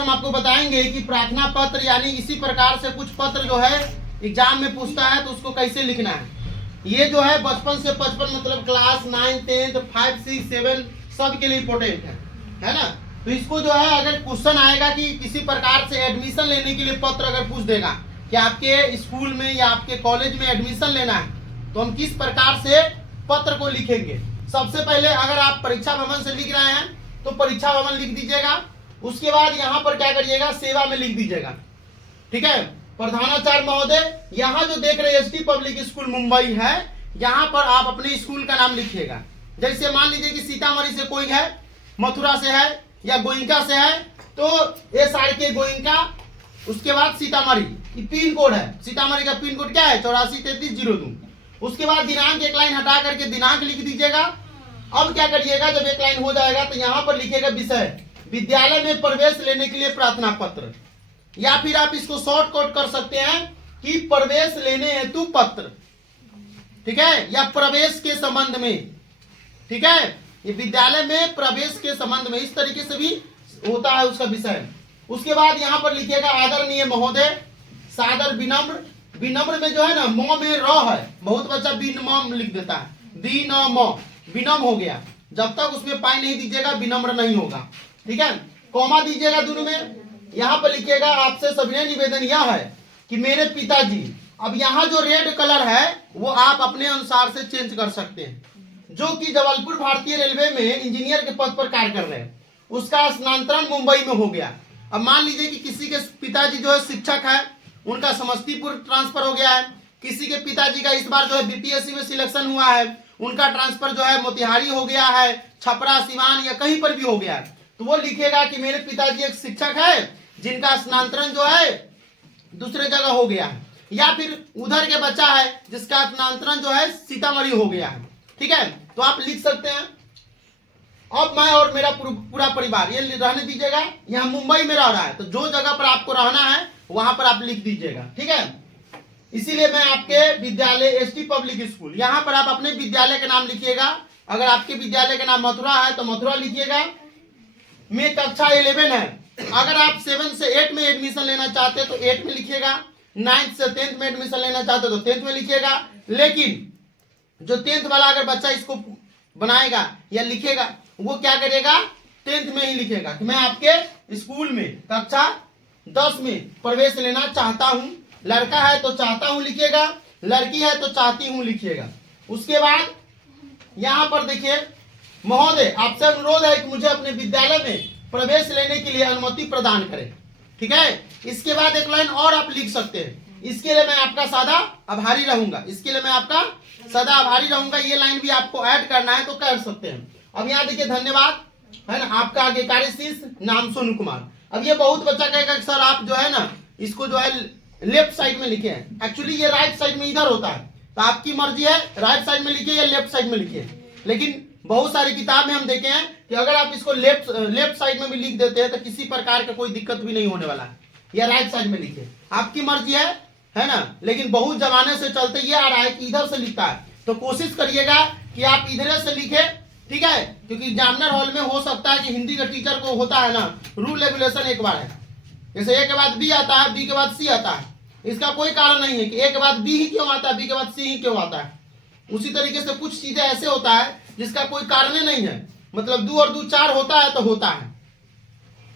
हम आपको बताएंगे कि प्रार्थना पत्र यानी इसी प्रकार से कुछ पत्र जो है एग्जाम में पूछता है तो उसको कैसे लिखना है। ये जो है बचपन से 55 मतलब क्लास 9, 10, 5, 6, 7 सब के लिए इम्पोर्टेंट है ना। तो इसको जो है अगर क्वेश्चन आएगा कि किसी प्रकार से एडमिशन लेने के लिए पत्र अगर पूछ देगा कि आपके स्कूल में या आपके कॉलेज में एडमिशन लेना है तो हम किस प्रकार से पत्र को लिखेंगे। सबसे पहले अगर आप परीक्षा भवन से लिख रहे हैं तो परीक्षा भवन लिख दीजिएगा। उसके बाद यहाँ पर क्या करिएगा, सेवा में लिख दीजिएगा। ठीक है, प्रधानाचार्य महोदय, यहाँ जो देख रहे एसटी पब्लिक स्कूल मुंबई है, यहाँ पर आप अपने स्कूल का नाम लिखिएगा। जैसे मान लीजिए कि सीतामढ़ी से कोई है, मथुरा से है या गोइंका से है, तो एस आर के गोइंका, उसके बाद सीतामढ़ी पिन कोड है। सीतामढ़ी का पिन कोड क्या है, 843302। उसके बाद दिनांक एक लाइन हटा करके दिनांक लिख दीजिएगा। अब क्या करिएगा, जब एक लाइन हो जाएगा तो यहाँ पर लिखिएगा विषय, विद्यालय में प्रवेश लेने के लिए प्रार्थना पत्र, या फिर आप इसको शॉर्ट कोट कर सकते हैं कि प्रवेश लेने हेतु पत्र। ठीक है, या प्रवेश के संबंध में। ठीक है, ये विद्यालय में प्रवेश के संबंध में इस तरीके से भी होता है उसका विषय। उसके बाद यहाँ पर लिखिएगा आदरणीय महोदय, सादर विनम्र। विनम्र में जो है ना म में र है, बहुत बच्चा विनम्र लिख देता है, विनम्र हो गया। जब तक उसमें पाई नहीं दीजिएगा विनम्र नहीं होगा। ठीक है, कॉमा दीजिएगा दोनों में। यहाँ पर लिखिएगा आपसे सविनय निवेदन यह है कि मेरे पिताजी, अब यहाँ जो रेड कलर है वो आप अपने अनुसार से चेंज कर सकते हैं, जो कि जबलपुर भारतीय रेलवे में इंजीनियर के पद पर कार्य कर रहे हैं, उसका स्थानांतरण मुंबई में हो गया। अब मान लीजिए कि किसी के पिताजी जो है शिक्षक है, उनका समस्तीपुर ट्रांसफर हो गया है। किसी के पिताजी का इस बार जो है बीपीएससी में सिलेक्शन हुआ है, उनका ट्रांसफर जो है मोतिहारी हो गया है, छपरा, सिवान या कहीं पर भी हो गया है। तो वो लिखेगा कि मेरे पिताजी एक शिक्षक है जिनका स्थानांतरण जो है दूसरे जगह हो गया है, या फिर उधर के बच्चा है जिसका स्थानांतरण जो है सीतामढ़ी हो गया है। ठीक है, तो आप लिख सकते हैं। अब मैं और मेरा पूरा परिवार, ये रहने दीजिएगा। यहाँ मुंबई में रह रहा है तो जो जगह पर आपको रहना है वहां पर आप लिख दीजिएगा। ठीक है, इसीलिए मैं आपके विद्यालय एसटी पब्लिक स्कूल, यहाँ पर आप अपने विद्यालय का नाम लिखिएगा। अगर आपके विद्यालय का नाम मथुरा है तो मथुरा लिखिएगा। में कक्षा 11 है, अगर आप 7 से 8 में एडमिशन लेना चाहते हैं तो 8 में लिखिएगा। 9th से 10th में एडमिशन लेना चाहते हो तो 10th में लिखिएगा। लेकिन जो 10th वाला अगर बच्चा इसको बनाएगा या लिखेगा, वो क्या करेगा, 10th में ही लिखेगा कि मैं आपके स्कूल में कक्षा 10 में प्रवेश लेना चाहता हूं। लड़का है तो चाहता हूं लिखिएगा, लड़की है तो चाहती हूं लिखिएगा। उसके बाद यहां पर देखिए, महोदय आपसे अनुरोध है कि मुझे अपने विद्यालय में प्रवेश लेने के लिए अनुमति प्रदान करें। ठीक है, इसके बाद एक लाइन और आप लिख सकते हैं, इसके लिए मैं आपका सदा आभारी रहूंगा, इसके लिए मैं आपका सदा आभारी रहूंगा। ये लाइन भी आपको ऐड करना है तो कर सकते हैं। अब यहाँ देखिए, धन्यवाद है ना, आपका आगे कार्यशीष नाम सोनू कुमार। अब ये बहुत बच्चा कहेगा कि सर आप जो है ना इसको जो है लेफ्ट साइड में लिखे हैं, एक्चुअली ये राइट साइड में इधर होता है, तो आपकी मर्जी है राइट साइड में लिखिए या लेफ्ट साइड में लिखिए। लेकिन बहुत सारी किताब में हम देखे हैं कि अगर आप इसको लेफ्ट साइड में भी लिख देते हैं तो किसी प्रकार का कोई दिक्कत भी नहीं होने वाला है, या राइट साइड में लिखिए, आपकी मर्जी है ना। लेकिन बहुत जमाने से चलते ये आ रहा है कि इधर से लिखता है, तो कोशिश करिएगा कि आप इधर से लिखे। ठीक है, क्योंकि एग्जामिनर हॉल में हो सकता है कि हिंदी का टीचर को होता है ना रूल रेगुलेशन एक बार है, जैसे ए के बाद बी आता है, बी के बाद सी आता है। इसका कोई कारण नहीं है कि ए के बाद बी ही क्यों आता है, बी के बाद सी ही क्यों आता है। उसी तरीके से कुछ चीजें ऐसे होता है जिसका कोई कारण नहीं है, मतलब 2 और 2 4 होता है तो होता है।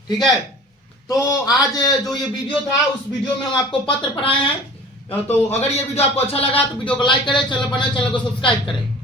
ठीक है, तो आज जो ये वीडियो था उस वीडियो में हम आपको पत्र पढ़ाए हैं। तो अगर ये वीडियो आपको अच्छा लगा तो वीडियो को लाइक करें, चैनल पर नए चैनल को सब्सक्राइब करें।